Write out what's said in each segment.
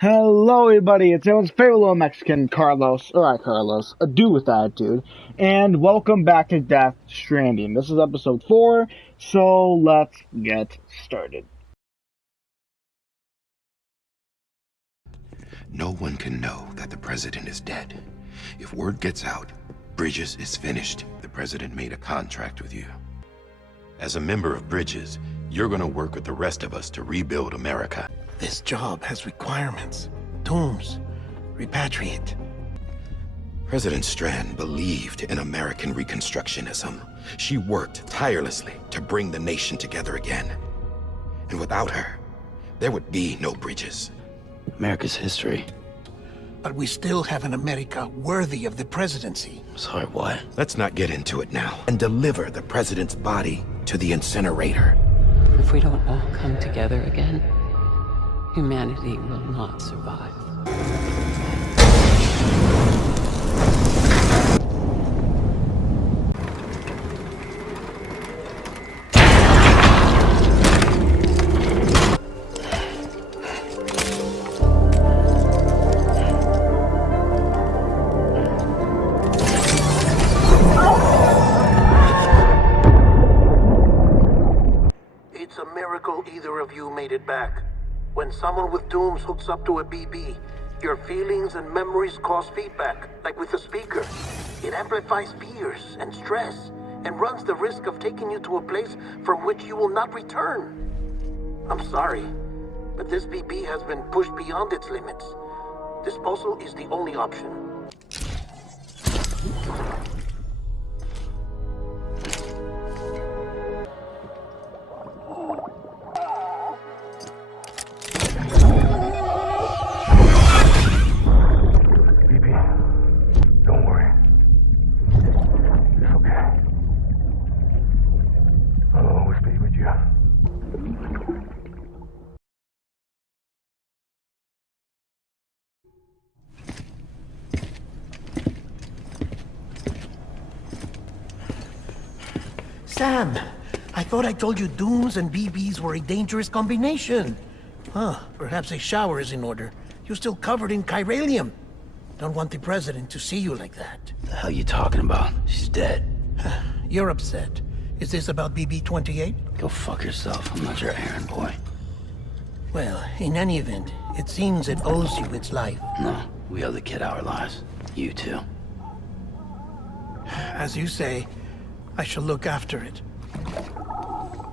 Hello, everybody. It's everyone's favorite little Mexican, Carlos. Alright, Carlos. A dude with attitude. And welcome back to Death Stranding. This is episode 4, so let's get started. No one can know that the president is dead. If word gets out, Bridges is finished. The president made a contract with you. As a member of Bridges, you're gonna work with the rest of us to rebuild America. This job has requirements. Tombs. Repatriate. President Strand believed in American Reconstructionism. She worked tirelessly to bring the nation together again. And without her, there would be no Bridges. America's history. But we still have an America worthy of the presidency. Sorry, what? Let's not get into it now. And deliver the president's body to the incinerator. If we don't all come together again, humanity will not survive. It's a miracle either of you made it back. When someone with dooms hooks up to a BB, your feelings and memories cause feedback, like with a speaker. It amplifies fears and stress, and runs the risk of taking you to a place from which you will not return. I'm sorry, but this BB has been pushed beyond its limits. Disposal is the only option. Don't worry. It's okay. I'll always be with you. Sam, I thought I told you dooms and BBs were a dangerous combination. Huh, perhaps a shower is in order. You're still covered in chiralium. Don't want the president to see you like that. The hell you talking about? She's dead. You're upset. Is this about BB-28? Go fuck yourself. I'm not your errand boy. Well, in any event, it seems it owes you its life. No, we owe the kid our lives. You too. As you say, I shall look after it.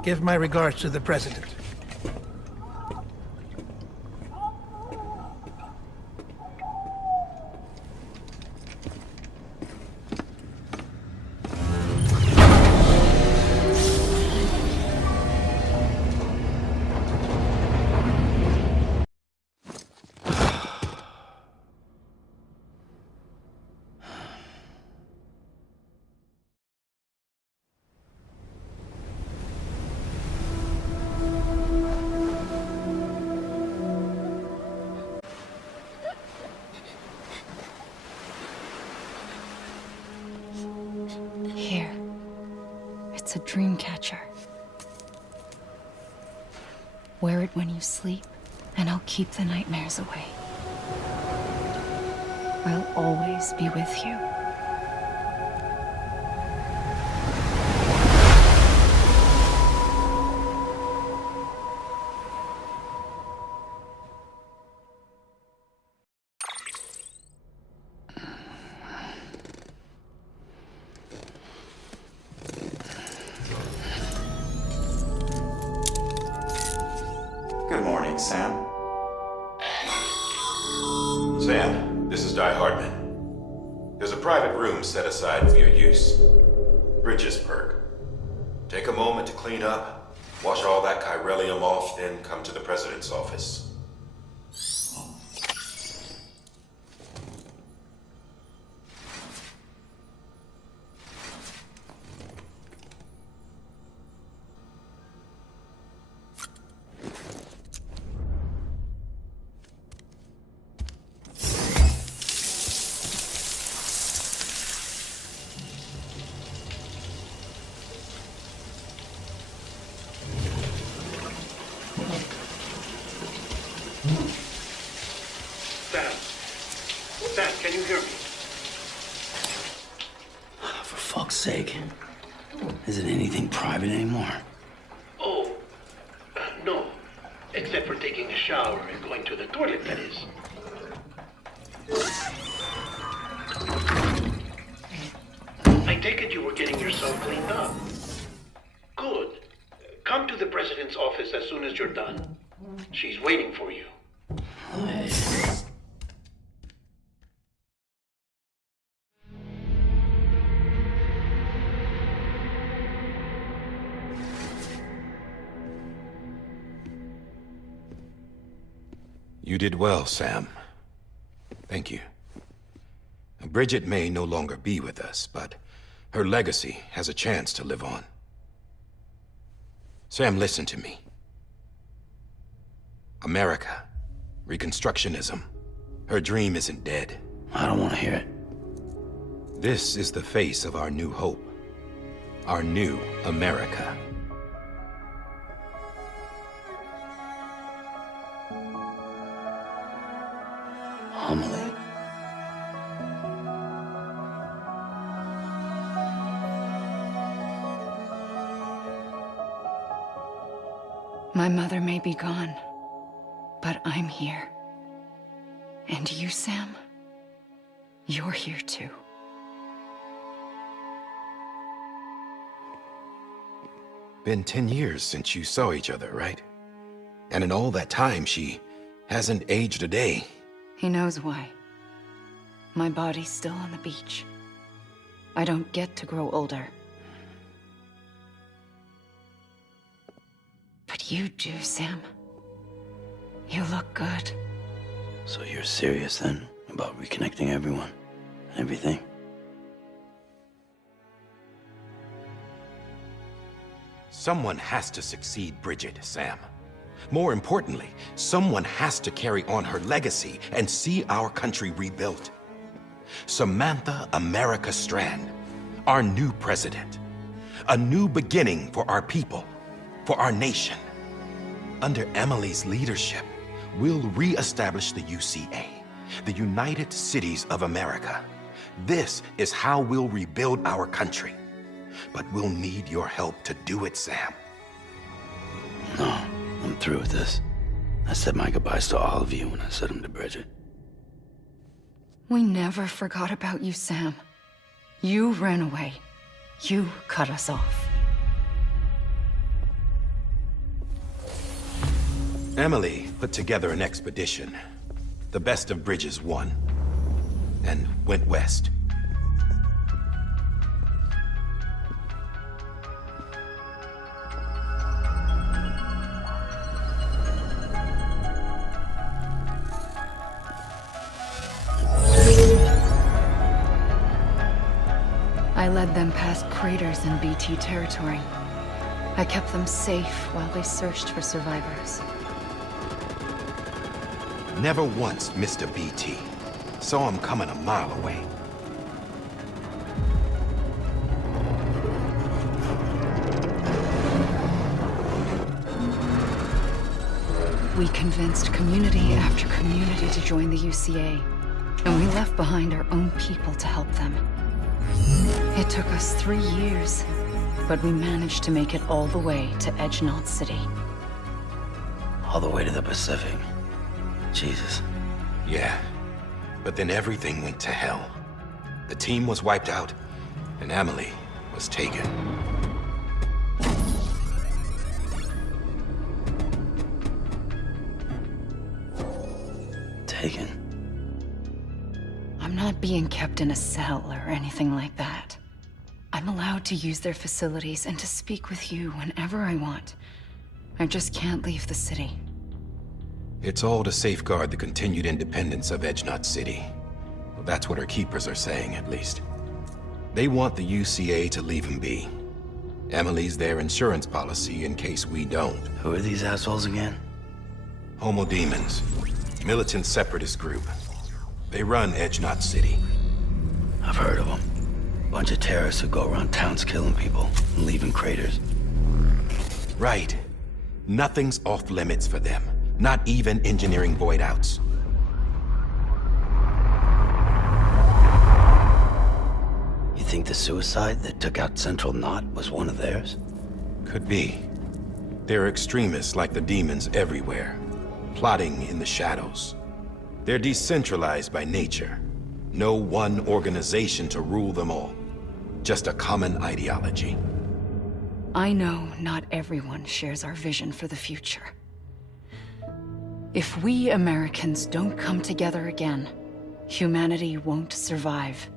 Give my regards to the president. Here. It's a dream catcher. Wear it when you sleep, and I'll keep the nightmares away. I'll always be with you. Good morning, Sam. Sam, this is Di Hardman. There's a private room set aside for your use. Bridges perk. Take a moment to clean up, wash all that chiralium off, then come to the president's office. Sam, can you hear me? For fuck's sake. Isn't anything private anymore? Oh, no. Except for taking a shower and going to the toilet, that is. I take it you were getting yourself cleaned up. Good. Come to the president's office as soon as you're done. She's waiting for you. You did well, Sam. Thank you. Bridget may no longer be with us, but her legacy has a chance to live on. Sam, listen to me. America, Reconstructionism, her dream isn't dead. I don't want to hear it. This is the face of our new hope. Our new America. Homily. My mother may be gone, but I'm here. And you, Sam? You're here too. Been 10 years since you saw each other, right? And in all that time, she hasn't aged a day. He knows why. My body's still on the beach. I don't get to grow older. But you do, Sam. You look good. So you're serious then about reconnecting everyone and everything? Someone has to succeed Bridget, Sam. More importantly, someone has to carry on her legacy and see our country rebuilt. Samantha America Strand, our new president. A new beginning for our people, for our nation. Under Emily's leadership, we'll re-establish the UCA, the United Cities of America. This is how we'll rebuild our country. But we'll need your help to do it, Sam. No, I'm through with this. I said my goodbyes to all of you when I said them to Bridget. We never forgot about you, Sam. You ran away. You cut us off. Emily put together an expedition. The best of Bridges won. And went west. I led them past craters in BT territory. I kept them safe while they searched for survivors. Never once missed a BT. Saw him coming a mile away. We convinced community after community to join the UCA, and we left behind our own people to help them. It took us 3 years, but we managed to make it all the way to Edgenot City. All the way to the Pacific. Jesus. Yeah, but then everything went to hell. The team was wiped out, and Emily was taken. Taken. I'm not being kept in a cell or anything like that. I'm allowed to use their facilities and to speak with you whenever I want. I just can't leave the city. It's all to safeguard the continued independence of Edgenot City. Well, that's what our keepers are saying, at least. They want the UCA to leave him be. Emily's their insurance policy in case we don't. Who are these assholes again? Homo Demons. Militant separatist group. They run Edgenot City. I've heard of them. Bunch of terrorists who go around towns killing people and leaving craters. Right. Nothing's off limits for them. Not even engineering void outs. think the suicide that took out Central Knot was one of theirs? Could be. There are extremists like the demons everywhere, plotting in the shadows. They're decentralized by nature. No one organization to rule them all. Just a common ideology. I know not everyone shares our vision for the future. If we Americans don't come together again, humanity won't survive.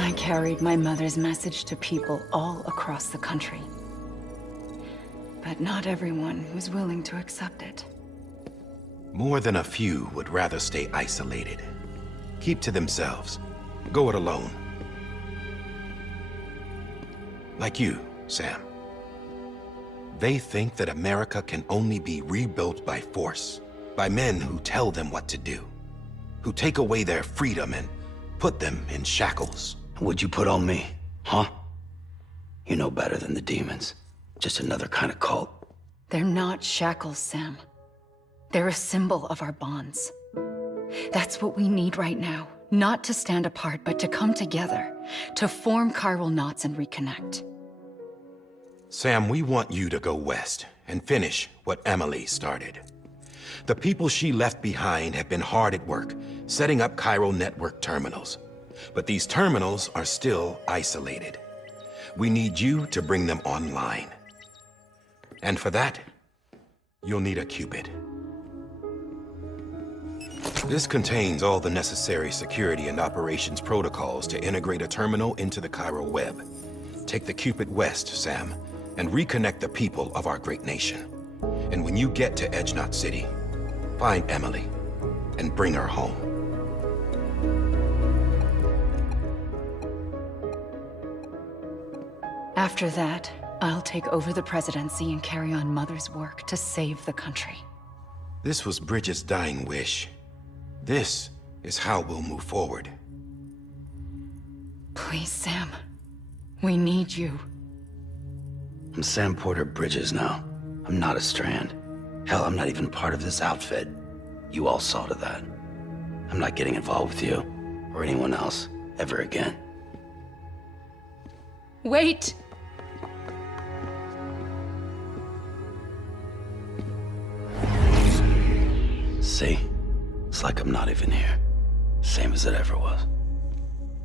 I carried my mother's message to people all across the country. But not everyone was willing to accept it. More than a few would rather stay isolated. Keep to themselves. Go it alone. Like you, Sam. They think that America can only be rebuilt by force, by men who tell them what to do, who take away their freedom and put them in shackles. What'd you put on me, huh? You know better than the demons. Just another kind of cult. They're not shackles, Sam. They're a symbol of our bonds. That's what we need right now. Not to stand apart, but to come together. To form chiral knots and reconnect. Sam, we want you to go west and finish what Emily started. The people she left behind have been hard at work, setting up chiral network terminals. But these terminals are still isolated. We need you to bring them online. And for that, you'll need a Cupid. This contains all the necessary security and operations protocols to integrate a terminal into the chiral web. Take the Cupid west, Sam, and reconnect the people of our great nation. And when you get to Edge Knot City, find Emily and bring her home. After that, I'll take over the presidency and carry on Mother's work to save the country. This was Bridget's dying wish. This is how we'll move forward. Please, Sam. We need you. I'm Sam Porter Bridges now. I'm not a Strand. Hell, I'm not even part of this outfit. You all saw to that. I'm not getting involved with you, or anyone else, ever again. Wait! See? It's like I'm not even here. Same as it ever was.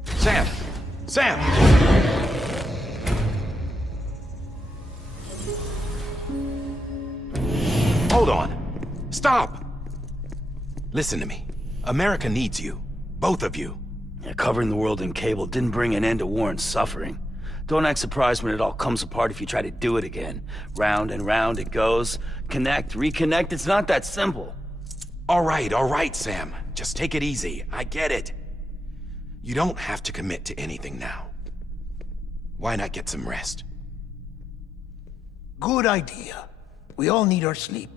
Sam! Sam! Hold on. Stop! Listen to me. America needs you. Both of you. Yeah, covering the world in cable didn't bring an end to war and suffering. Don't act surprised when it all comes apart if you try to do it again. Round and round it goes. Connect, reconnect, it's not that simple. All right, Sam. Just take it easy. I get it. You don't have to commit to anything now. Why not get some rest? Good idea. We all need our sleep.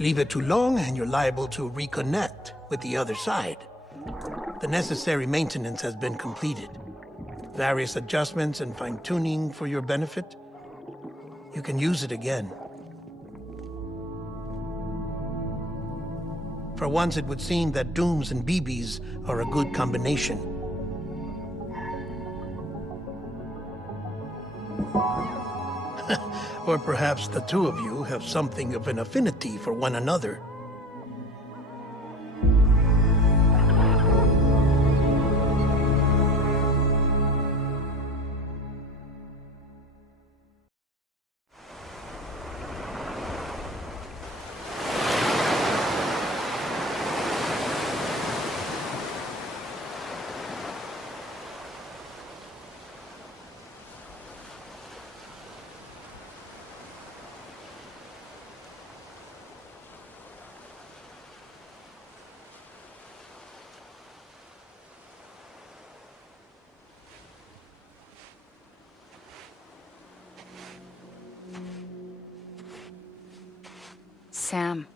Leave it too long and you're liable to reconnect with the other side. The necessary maintenance has been completed. Various adjustments and fine-tuning for your benefit. You can use it again. For once, it would seem that Dooms and BBs are a good combination. Or perhaps the two of you have something of an affinity for one another. Sam.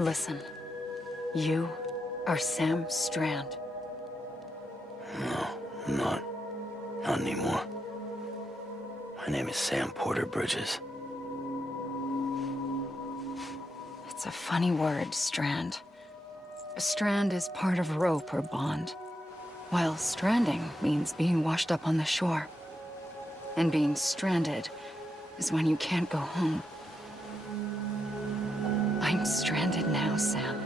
Listen. You are Sam Strand. No, I'm not. son anymore. My name is Sam Porter Bridges. It's a funny word, strand. A strand is part of rope or bond, while stranding means being washed up on the shore. And being stranded is when you can't go home. I'm stranded now, Sam.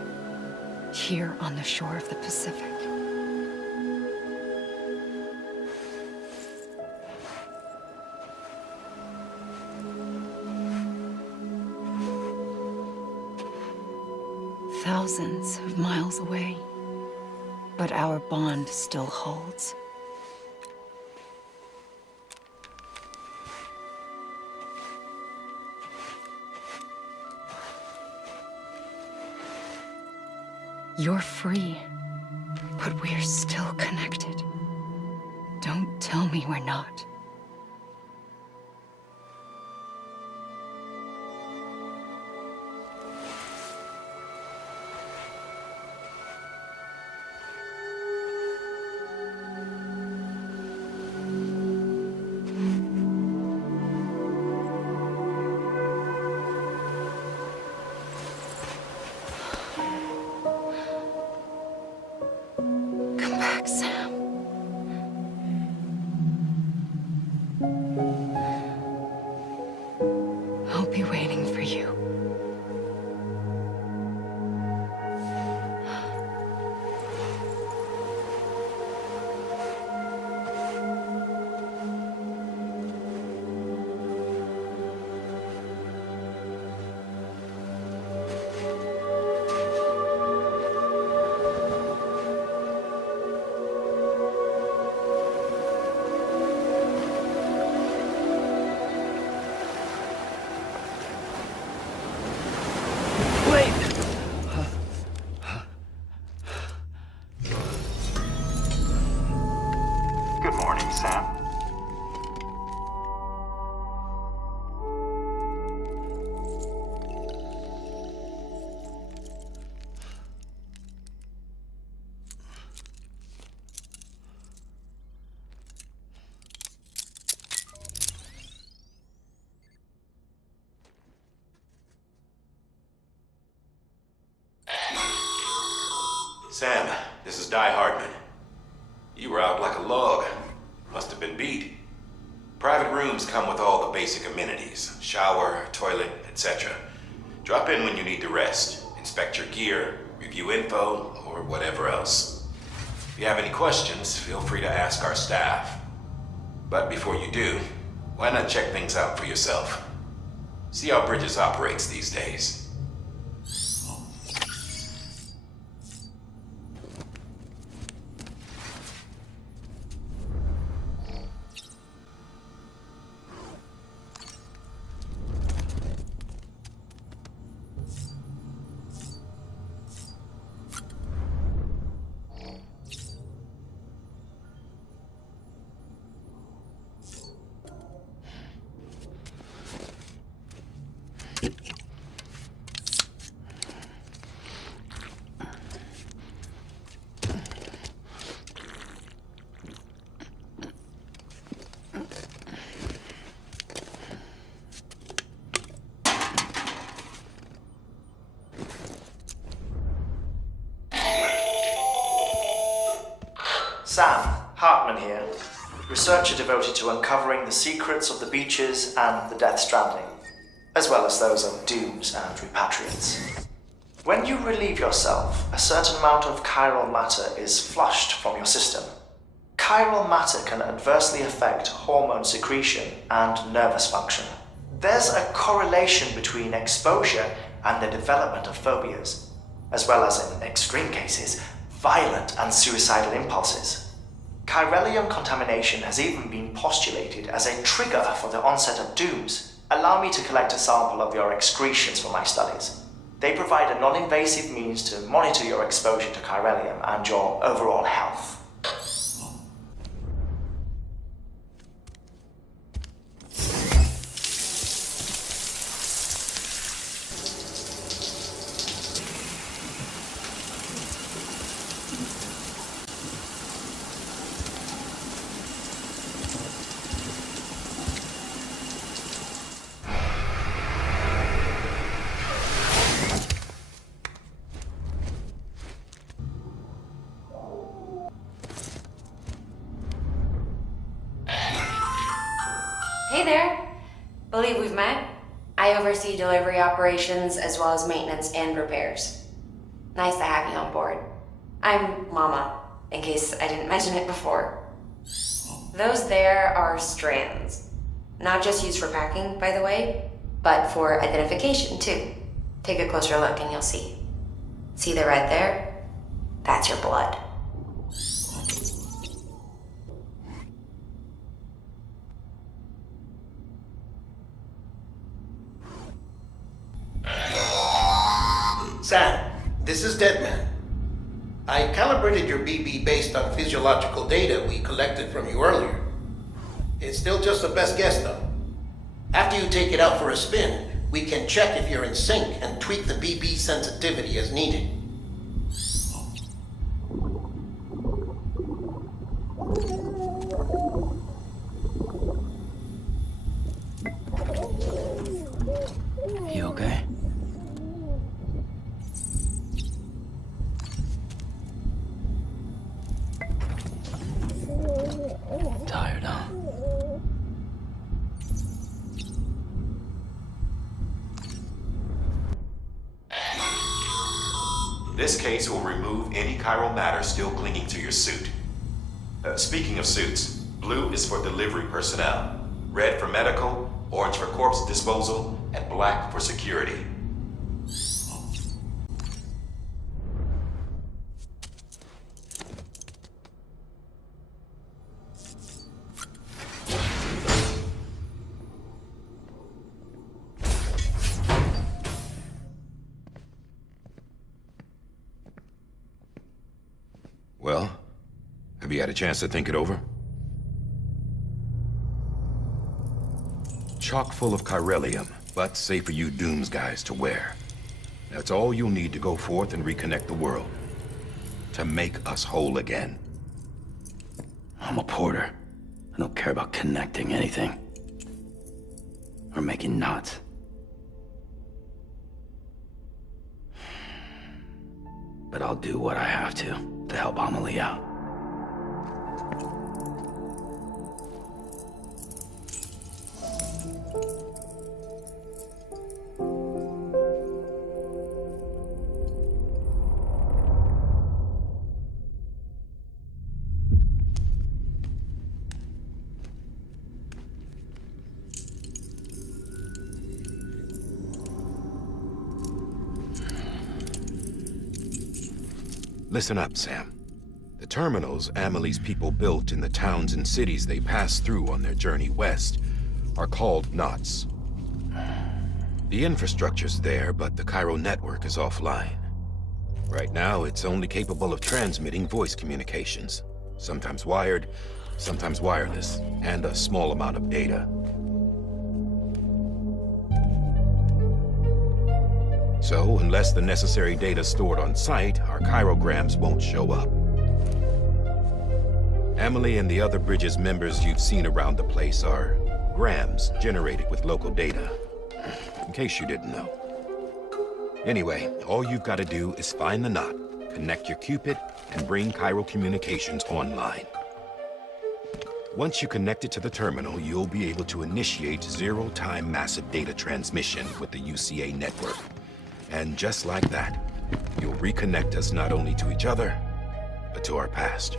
Here on the shore of the Pacific. Thousands of miles away, but our bond still holds. You're free, but we're still connected. Don't tell me we're not. Come back, Sam. I'll be waiting for you. Good morning, Sam. Sam, this is Die Hardman. You were out like a log. Must have been beat. Private rooms come with all the basic amenities. Shower, toilet, etc. Drop in when you need to rest, inspect your gear, review info, or whatever else. If you have any questions, feel free to ask our staff. But before you do, why not check things out for yourself? See how Bridges operates these days. Sam, Hartman here, researcher devoted to uncovering the secrets of the beaches and the Death Stranding, as well as those of dooms and repatriates. When you relieve yourself, a certain amount of chiral matter is flushed from your system. Chiral matter can adversely affect hormone secretion and nervous function. There's a correlation between exposure and the development of phobias, as well as, in extreme cases, violent and suicidal impulses. Chiralium contamination has even been postulated as a trigger for the onset of dooms. Allow me to collect a sample of your excretions for my studies. They provide a non-invasive means to monitor your exposure to chiralium and your overall health. there. Believe we've met. I oversee delivery operations as well as maintenance and repairs. Nice to have you on board. I'm Mama, in case I didn't mention it before. Those there are strands. Not just used for packing, by the way, but for identification too. Take a closer look and you'll see. See the red there? That's your blood. Sam, this is Deadman. I calibrated your BB based on physiological data we collected from you earlier. It's still just a best guess, though. After you take it out for a spin, we can check if you're in sync and tweak the BB sensitivity as needed. You okay? Tired, huh? This case will remove any chiral matter still clinging to your suit. Speaking of suits, blue is for delivery personnel, red for medical, orange for corpse disposal, and black for security. Well, have you had a chance to think it over? Chock full of chiralium, but safe for you Dooms guys to wear. That's all you'll need to go forth and reconnect the world. To make us whole again. I'm a porter. I don't care about connecting anything. Or making knots. But I'll do what I have to help Amelie out. Listen up, Sam. The terminals Amelie's people built in the towns and cities they passed through on their journey west are called knots. The infrastructure's there, but the chiral network is offline. Right now, it's only capable of transmitting voice communications. Sometimes wired, sometimes wireless, and a small amount of data. So, unless the necessary data's stored on site, our chirograms won't show up. Amelie and the other Bridges members you've seen around the place are grams generated with local data. In case you didn't know. Anyway, all you've got to do is find the knot, connect your Cupid, and bring chiral communications online. Once you connect it to the terminal, you'll be able to initiate zero-time massive data transmission with the UCA network. And just like that, you'll reconnect us not only to each other, but to our past.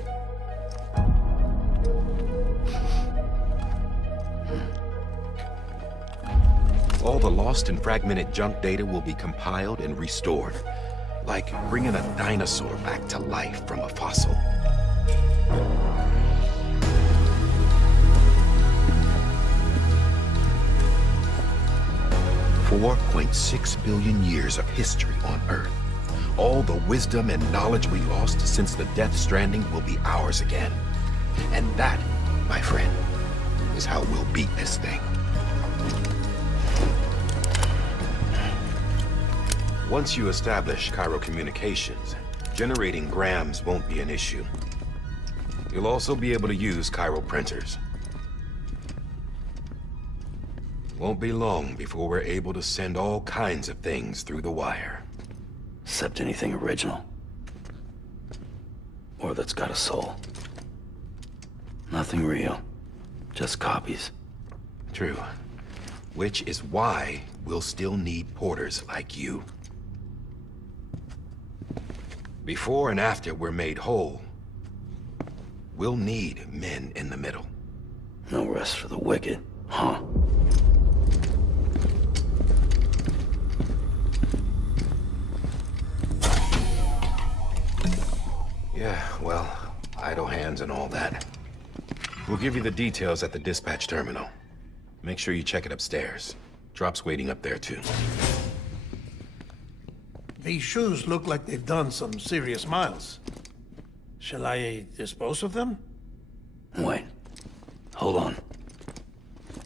All the lost and fragmented junk data will be compiled and restored, like bringing a dinosaur back to life from a fossil. $4.6 billion years of history on Earth. All the wisdom and knowledge we lost since the Death Stranding will be ours again. And that, my friend, is how we'll beat this thing. Once you establish chiral communications, generating grams won't be an issue. You'll also be able to use chiral printers. Won't be long before we're able to send all kinds of things through the wire. Except anything original. Or that's got a soul. Nothing real. Just copies. True. Which is why we'll still need porters like you. Before and after we're made whole, we'll need men in the middle. No rest for the wicked, huh? Yeah, well, idle hands and all that. We'll give you the details at the dispatch terminal. Make sure you check it upstairs. Drop's waiting up there, too. These shoes look like they've done some serious miles. Shall I dispose of them? Wait. Hold on.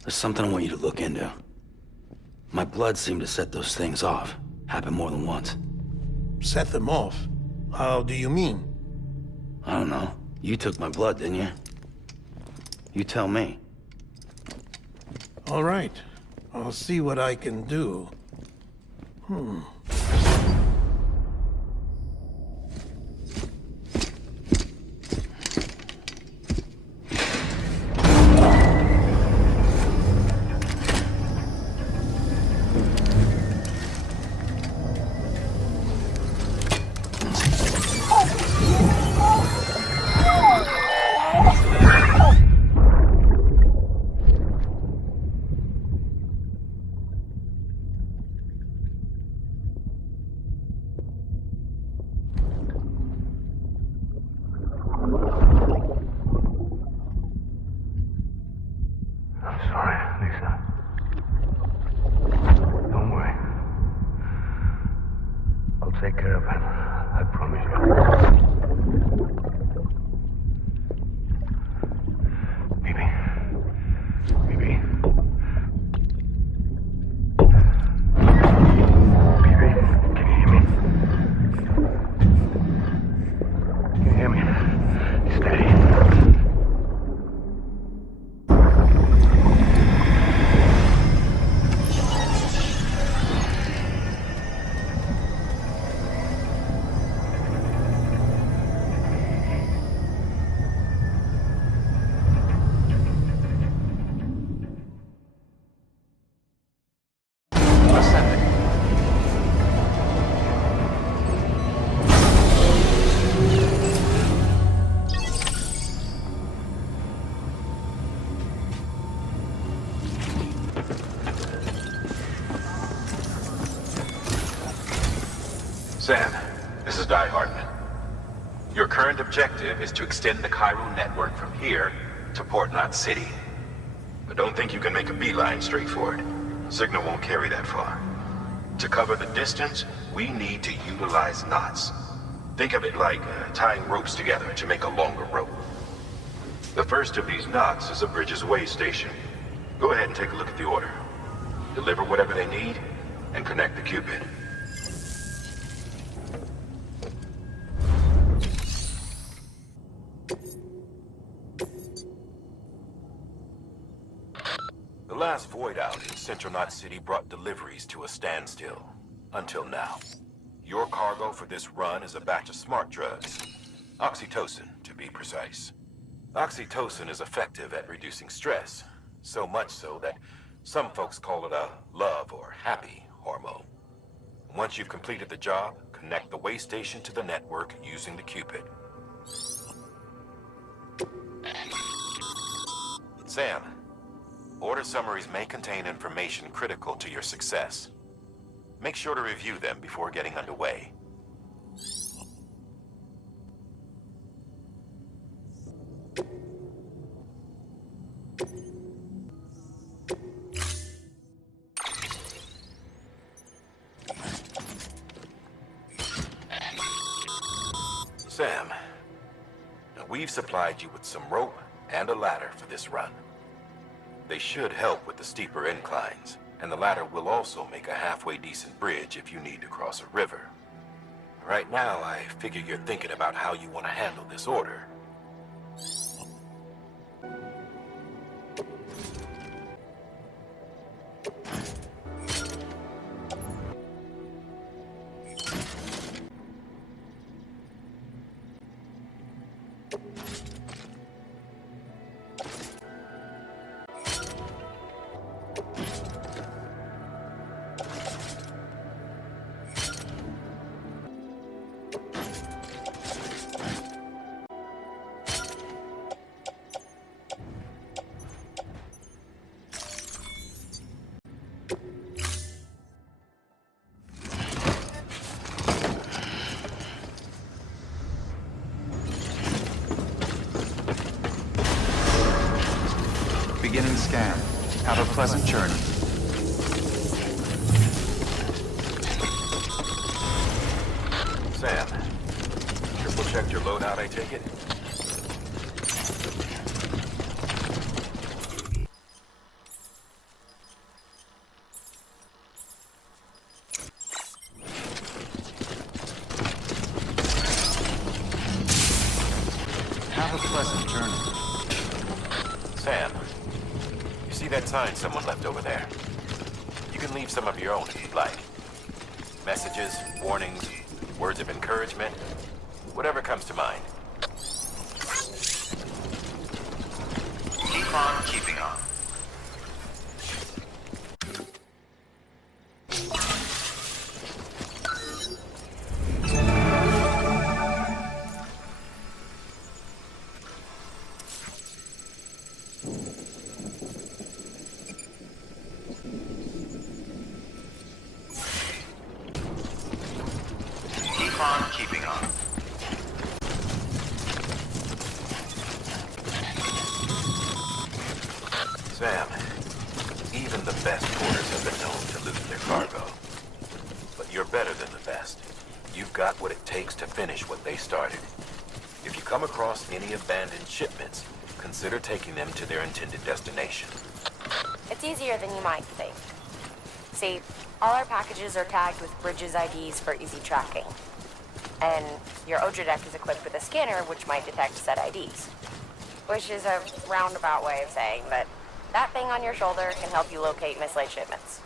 There's something I want you to look into. My blood seemed to set those things off. Happened more than once. Set them off? How do you mean? I don't know. You took my blood, didn't you? You tell me. All right. I'll see what I can do. I'm sorry, Lisa. Don't worry. I'll take care of it. I promise you. Baby. Baby. Baby, can you hear me? Can you hear me? Steady. Sam, this is Hartman. Your current objective is to extend the Cairo network from here to Port Knot City. But don't think you can make a beeline straight for it. Signal won't carry that far. To cover the distance, we need to utilize knots. Think of it like tying ropes together to make a longer rope. The first of these knots is a Bridges Way station. Go ahead and take a look at the order. Deliver whatever they need, and connect the Cupid. The last void out in Central Knot City brought deliveries to a standstill. Until now. Your cargo for this run is a batch of smart drugs. Oxytocin, to be precise. Oxytocin is effective at reducing stress. So much so that some folks call it a love or happy hormone. Once you've completed the job, connect the way station to the network using the Cupid. Sam, order summaries may contain information critical to your success. Make sure to review them before getting underway. Sam, we've supplied you with some rope and a ladder for this run. They should help with the steeper inclines, and the ladder will also make a halfway decent bridge if you need to cross a river. Right now, I figure you're thinking about how you want to handle this order. Have a pleasant journey. Sam, triple checked your loadout, I take it? Have a pleasant journey. Sam, you see that sign someone left over there? You can leave some of your own if you'd like. Messages, warnings, words of encouragement, whatever comes to mind. Keep on keeping on. Keep on keeping on. Sam, even the best porters have been known to lose their cargo. But you're better than the best. You've got what it takes to finish what they started. If you come across any abandoned shipments, consider taking them to their intended destination. It's easier than you might think. See, all our packages are tagged with Bridges IDs for easy tracking. And your Odra deck is equipped with a scanner which might detect said IDs. Which is a roundabout way of saying that that thing on your shoulder can help you locate mislaid shipments.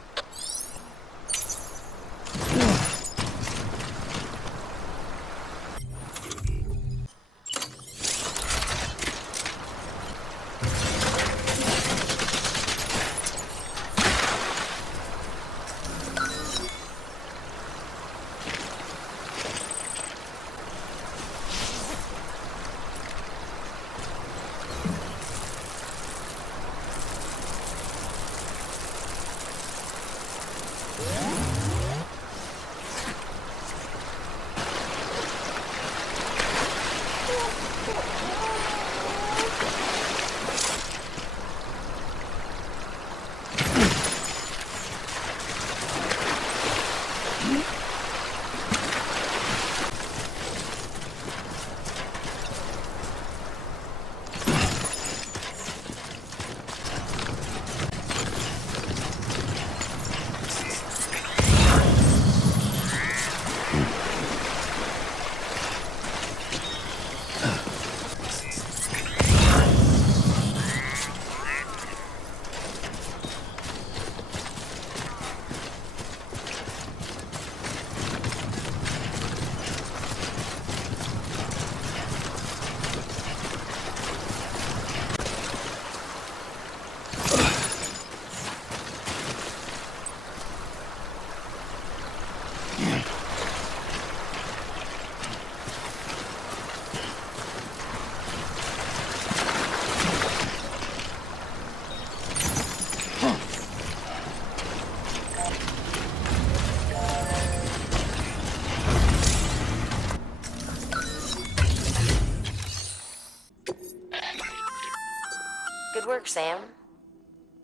Good work, Sam.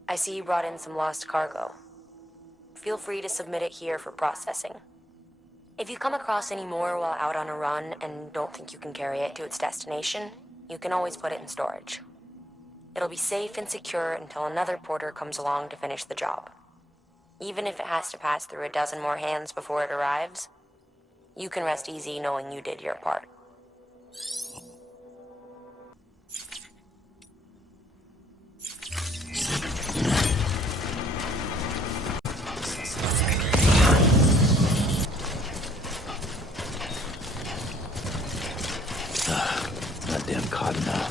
I see you brought in some lost cargo. Feel free to submit it here for processing. If you come across any more while out on a run and don't think you can carry it to its destination, you can always put it in storage. It'll be safe and secure until another porter comes along to finish the job. Even if it has to pass through a dozen more hands before it arrives, you can rest easy knowing you did your part. Goddamn cotton now.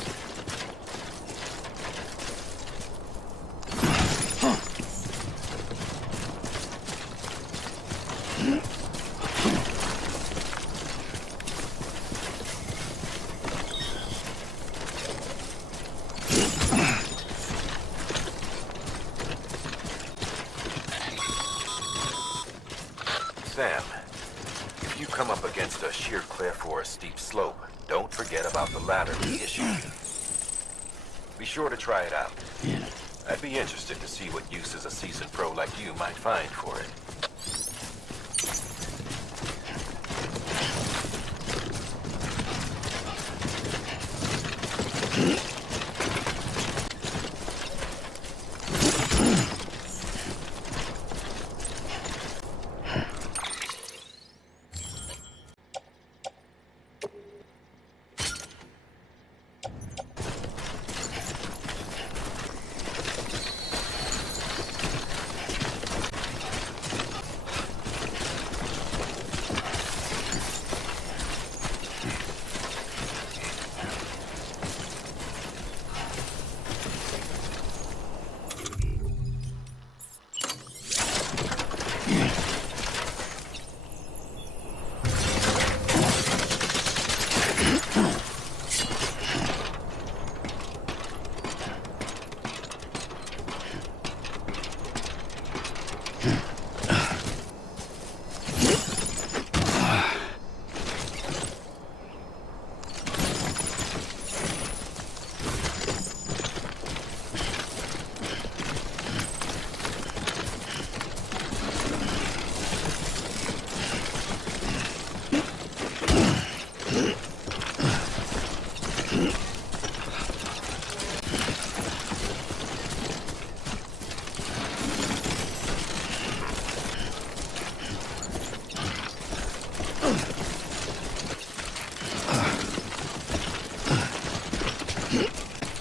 Sam, if you come up against a sheer cliff or a steep slope, don't forget about the ladder we issued. Be sure to try it out. Yeah, I'd be interested to see what uses a seasoned pro like you might find for it.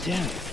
Damn it.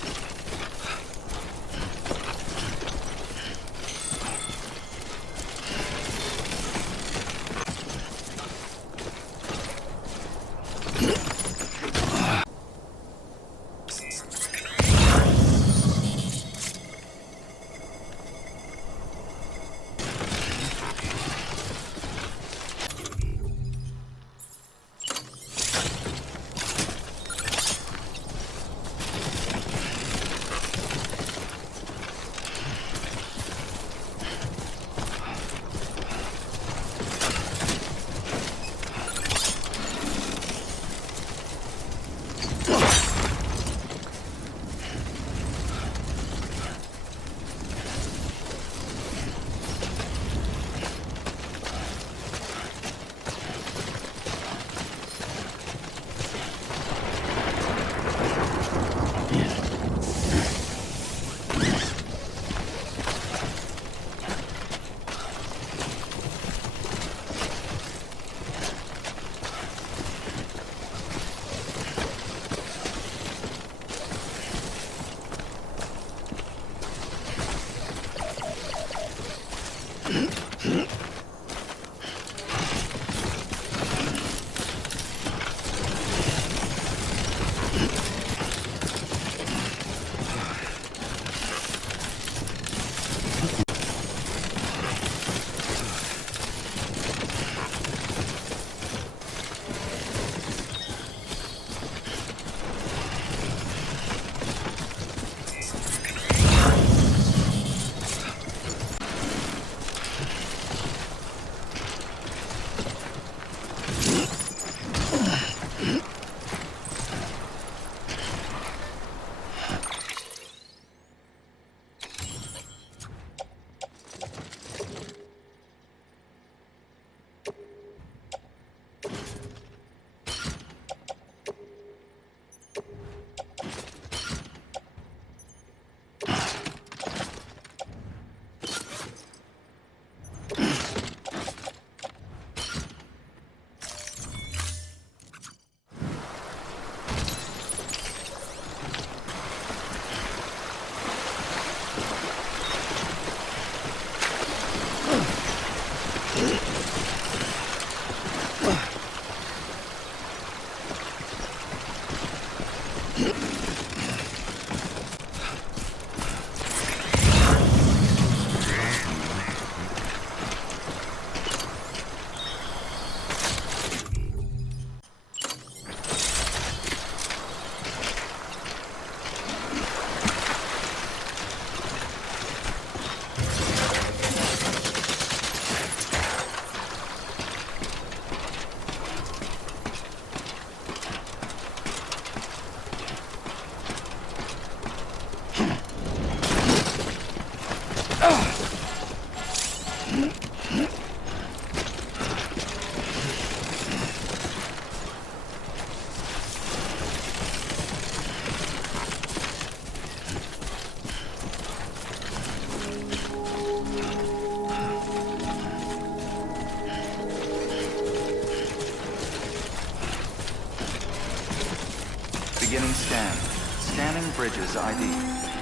Beginning scan. Scanning bridges ID.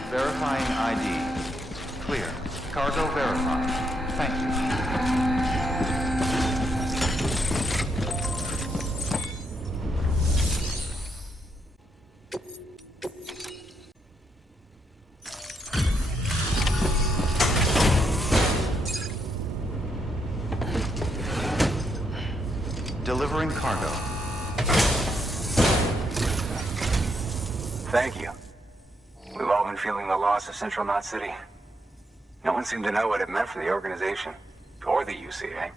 Verifying ID. Clear. Cargo verified. Thank you. Delivering cargo. Thank you. We've all been feeling the loss of Central Knot City. No one seemed to know what it meant for the organization, or the UCA,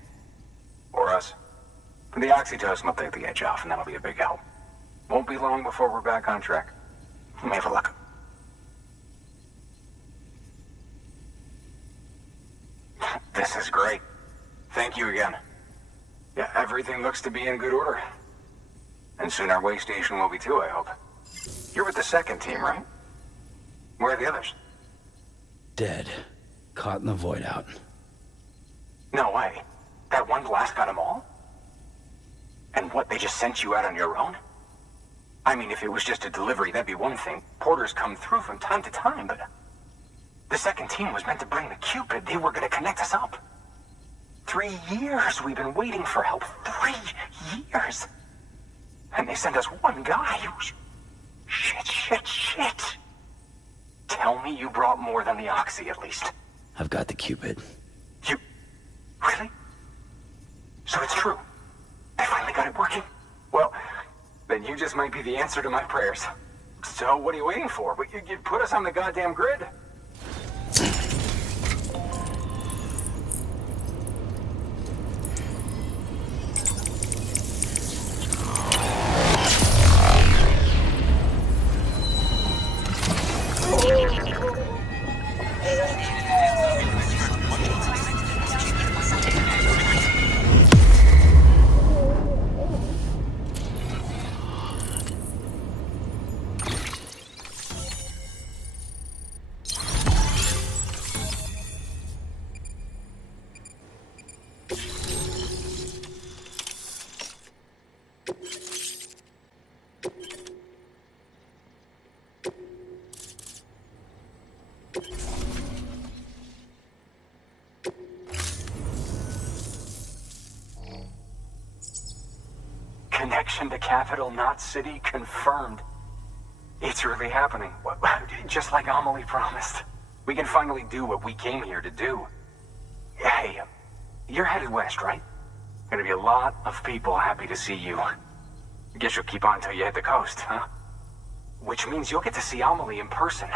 or us. But the oxytocin will take the edge off, and that'll be a big help. Won't be long before we're back on track. You may have a look. This is great. Thank you again. Yeah, everything looks to be in good order. And soon our way station will be too, I hope. You're with the second team, right? Where are the others? Dead. Caught in the void out. No way. That one blast got them all? And what, they just sent you out on your own? I mean, if it was just a delivery, that'd be one thing. Porters come through from time to time, but... The second team was meant to bring the Cupid. They were gonna connect us up. 3 years we've been waiting for help. 3 years! And they sent us one guy. Shit. Tell me you brought more than the Oxy, at least. I've got the Cupid. You... Really? So it's true. They finally got it working? Well, then you just might be the answer to my prayers. So what are you waiting for? You put us on the goddamn grid. Connection to Capital Knot City confirmed. It's really happening. Just like Amelie promised. We can finally do what we came here to do. Hey, you're headed west, right? Gonna be a lot of people happy to see you. Guess you'll keep on till you hit the coast, huh? Which means you'll get to see Amelie in person.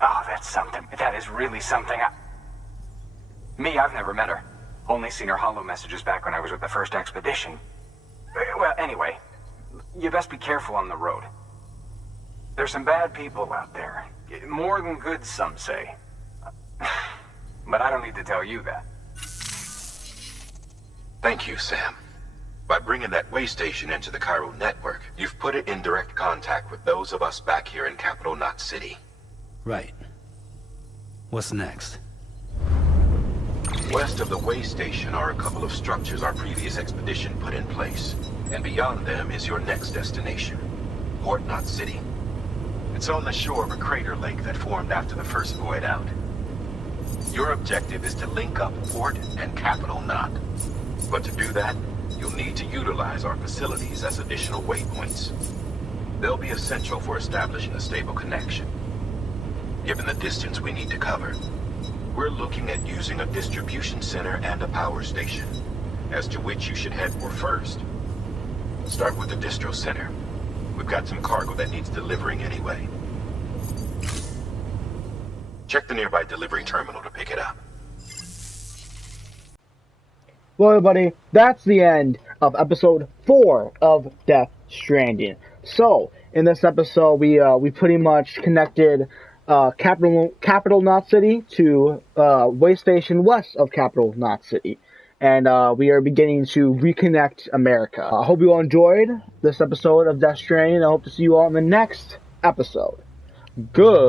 Oh, that's something. That is really something. I've never met her. Only seen her holo messages back when I was with the first expedition. Well, anyway, you best be careful on the road. There's some bad people out there. More than good, some say. But I don't need to tell you that. Thank you, Sam. By bringing that way station into the Cairo network, you've put it in direct contact with those of us back here in Capital Knot City. Right. What's next? West of the way station are a couple of structures our previous expedition put in place. And beyond them is your next destination, Port Knot City. It's on the shore of a crater lake that formed after the first void out. Your objective is to link up Port and Capital Knot. But to do that, you'll need to utilize our facilities as additional waypoints. They'll be essential for establishing a stable connection. Given the distance we need to cover, we're looking at using a distribution center and a power station, as to which you should head for first. Start with the distro center. We've got some cargo that needs delivering anyway. Check the nearby delivery terminal to pick it up. Well, everybody, that's the end of episode 4 of Death Stranding. So, in this episode, we pretty much connected Capital Knot City to way station west of Capital Knot City. And we are beginning to reconnect America. I hope you all enjoyed this episode of Death Stranding. I hope to see you all in the next episode. Goodbye.